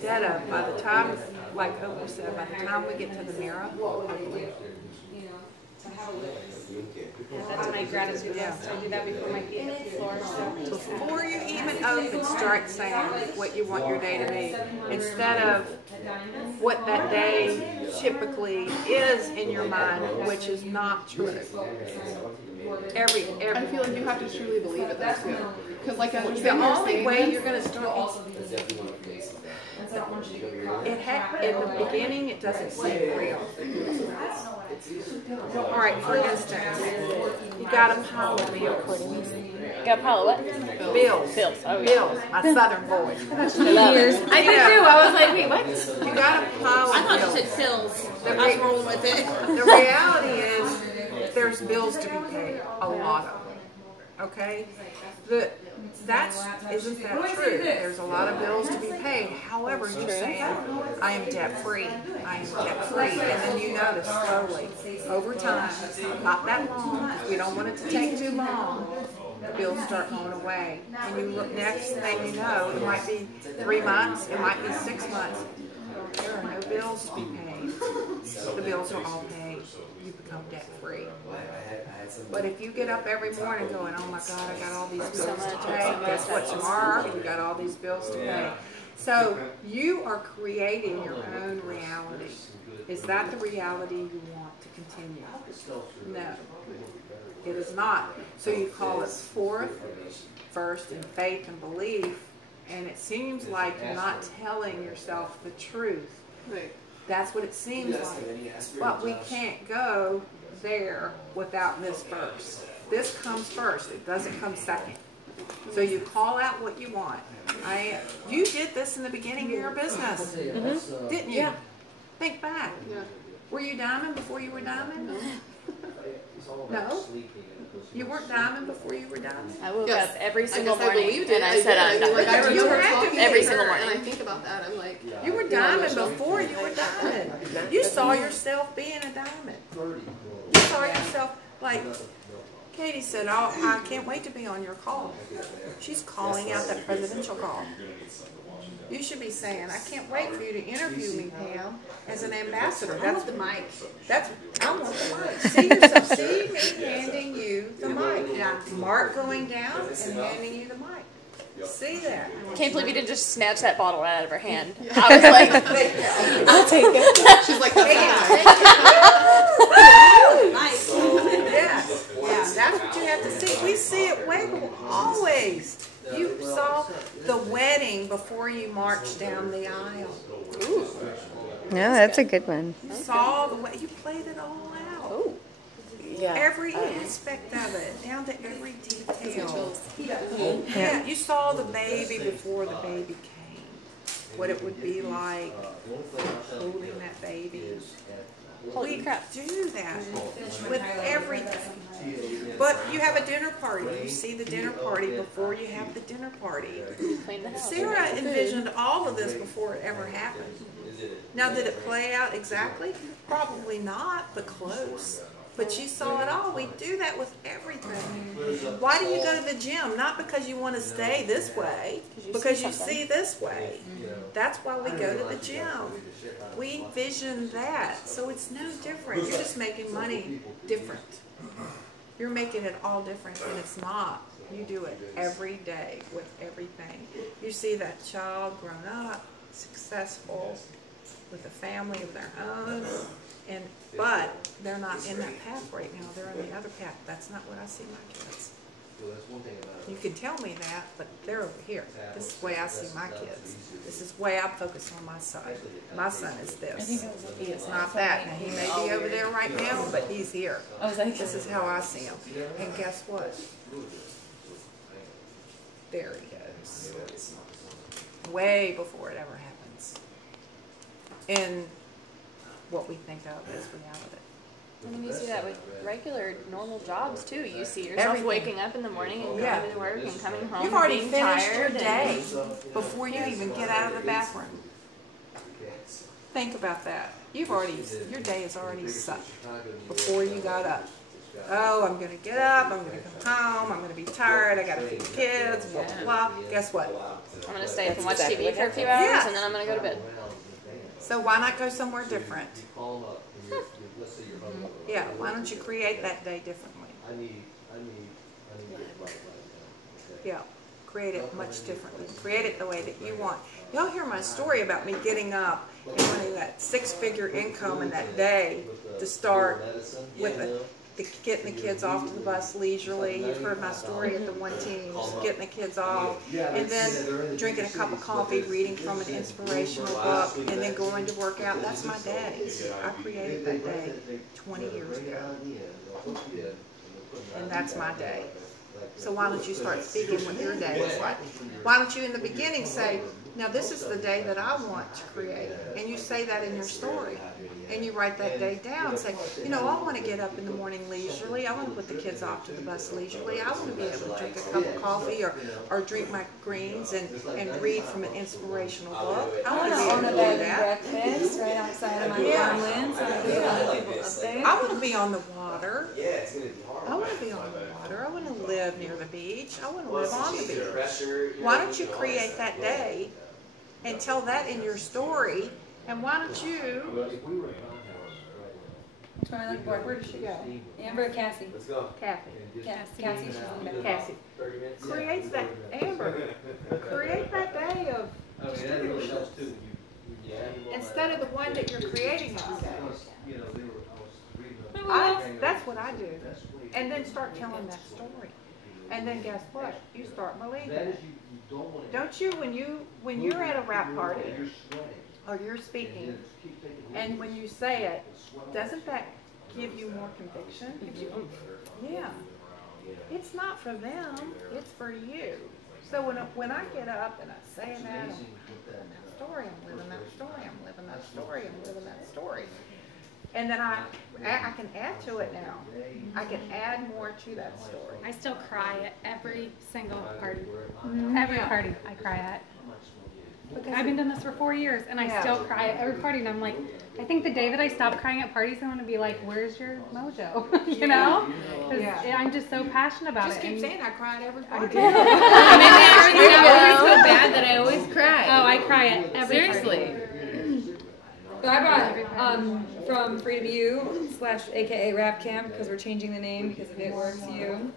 instead of, by the time, like Oprah said, by the time we get to the mirror, That's my gratitude list. I do that before my feet hit the floor. So before you even open, start saying what you want your day to be, instead of what that day typically is in your mind, which is not true. I feel like you have to truly believe it though too. Because like I was The only way you're going to start, in the beginning, it doesn't seem real. All right, for instance, you got a pile of bills. got a pile of what? Bills. Bills. Oh, yeah. Bills. My southern boy. I did too. I was like, wait, what? You got a pile of I thought bills. you said pills. I was rolling with it. The reality is there's bills to be paid, a lot of them. Okay? Isn't that true? There's a lot of bills to be paid. However, you're saying, I am debt free. I am debt free. And then you notice slowly, over time, not that long, we don't want it to take too long, the bills start going away. And you look, next thing you know, it might be 3 months, it might be 6 months. There are no bills to be paid. The bills are all paid. You become debt free. But if you get up every morning going, oh my God, I got all these bills to pay, guess what, tomorrow you got all these bills to pay. So you are creating your own reality. Is that the reality you want to continue? No, it is not. So you call it forth, first in faith and belief, and it seems like you're not telling yourself the truth. Right. That's what it seems like. But we can't go there without this first. This comes first. It doesn't come second. So you call out what you want. You did this in the beginning of your business, didn't you? Yeah. Think back. Yeah. Were you diamond before you were diamond? No? You weren't diamond before you were diamond? I woke Yes. up every I single guess I morning believed it. and I said, did. I'm I mean, like, I diamond. remember You had to talking be to every her, single morning. and I think about that. I'm like, You were diamond before you were diamond. You saw yourself being a diamond. You saw yourself, like Katie said, oh, I can't wait to be on your call. She's calling out that presidential call. You should be saying, I can't wait for you to interview me, Pam, as an ambassador. That's the mic. I want the mic. See yourself. See me handing you the mic. Mark going down and handing you the mic. See that. Can't believe you didn't just snatch that bottle right out of her hand. I was like, I'll take it. she's like, that's Nice. Yeah, that's what you have to see. We see it way before, always. You saw the wedding before you marched down the aisle. Ooh. No, that's a good one. You saw the way you played it all out. Ooh. Yeah. Every aspect of it, down to every detail. Yeah, you saw the baby before the baby came. What it would be like holding that baby. Holy We crap. do that with everything. But you have a dinner party. You see the dinner party before you have the dinner party. Clean the house. Sarah envisioned all of this before it ever happened. Now, did it play out exactly? Probably not, but close. But you saw it all. We do that with everything. Why do you go to the gym? Not because you want to stay this way, because you see this way. That's why we go to the gym. We vision that. So it's no different. You're just making money different. You're making it all different, and it's not. You do it every day with everything. You see that child grown up, successful, with a family of their own, but they're not in that path right now. They're on the other path. That's not what I see my kids. You can tell me that, but they're over here. This is the way I see my kids. This is the way I focus on my son. My son is this. He is not that. Now, he may be over there right now, but he's here. This is how I see him. And guess what? There he goes. Way before it ever happens. And what we think of as reality. I mean, you see that with regular, normal jobs too. You see yourself Everything. waking up in the morning and going to work and coming home. You've already being finished your tired day before you even get out of the bathroom. Think about that. Your day is already set before you got up. Oh, I'm going to get up, I'm going to come home, I'm going to be tired, I got to feed the kids, blah, blah, blah. Guess what? I'm going to stay up and watch TV for a few hours, Yes. and then I'm going to go to bed. So why not go somewhere different? Yeah, why don't you create that day differently? Yeah, create it much differently. Create it the way that you want. Y'all hear my story about me getting up and wanting that 6-figure income in that day to start with getting the kids off to the bus leisurely. You've heard my story at the One Team, just getting the kids off, and then drinking a cup of coffee, reading from an inspirational book, and then going to work out. That's my day. I created that day 20 years ago, and that's my day. So why don't you start speaking what your day is like? Why don't you in the beginning say, now this is the day that I want to create, and you say that in your story. And you write that day down. Say, you know, I want to get up in the morning leisurely. I want to put the kids off to the bus leisurely. I want to be able to drink a cup of coffee or drink my greens and read from an inspirational book. I want to be able to do that. Breakfast right outside of my farmland, so I can tell people updates. I want to be on the water. I want to be on the water. I want to live near the beach. I want to live on the beach. Why don't you create that day and tell that in your story? And why don't you? Which one am I looking for? Where did she go? Amber or Cassie? Kathy. Cassie, she's in the back. Cassie. Creates that, Amber. Create that day of distributorship. Instead of the one that you're creating every day. That's what I do. And then start telling that story. And then guess what? You start believing it. Don't you, when you're at a rap party, or you're speaking, and when you say it, doesn't that give you more conviction? Yeah. It's not for them, it's for you. So when I get up and I say that, I'm living that story, I'm living that story, I'm living that story, I'm living that story. And then I can add to it now. I can add more to that story. I still cry at every single party. Every party I cry at. I've been doing this for 4 years, and I still cry at every party. And I'm like, I think the day that I stop crying at parties, I'm going to be like, where's your mojo? You know? I'm just so passionate about it. Just keep saying I cry at every party. Maybe I always feel bad that I always cry. Oh, I cry at every Seriously. party. So I brought from Free to Be You / AKA Rap Camp, because we're changing the name because of It Works You.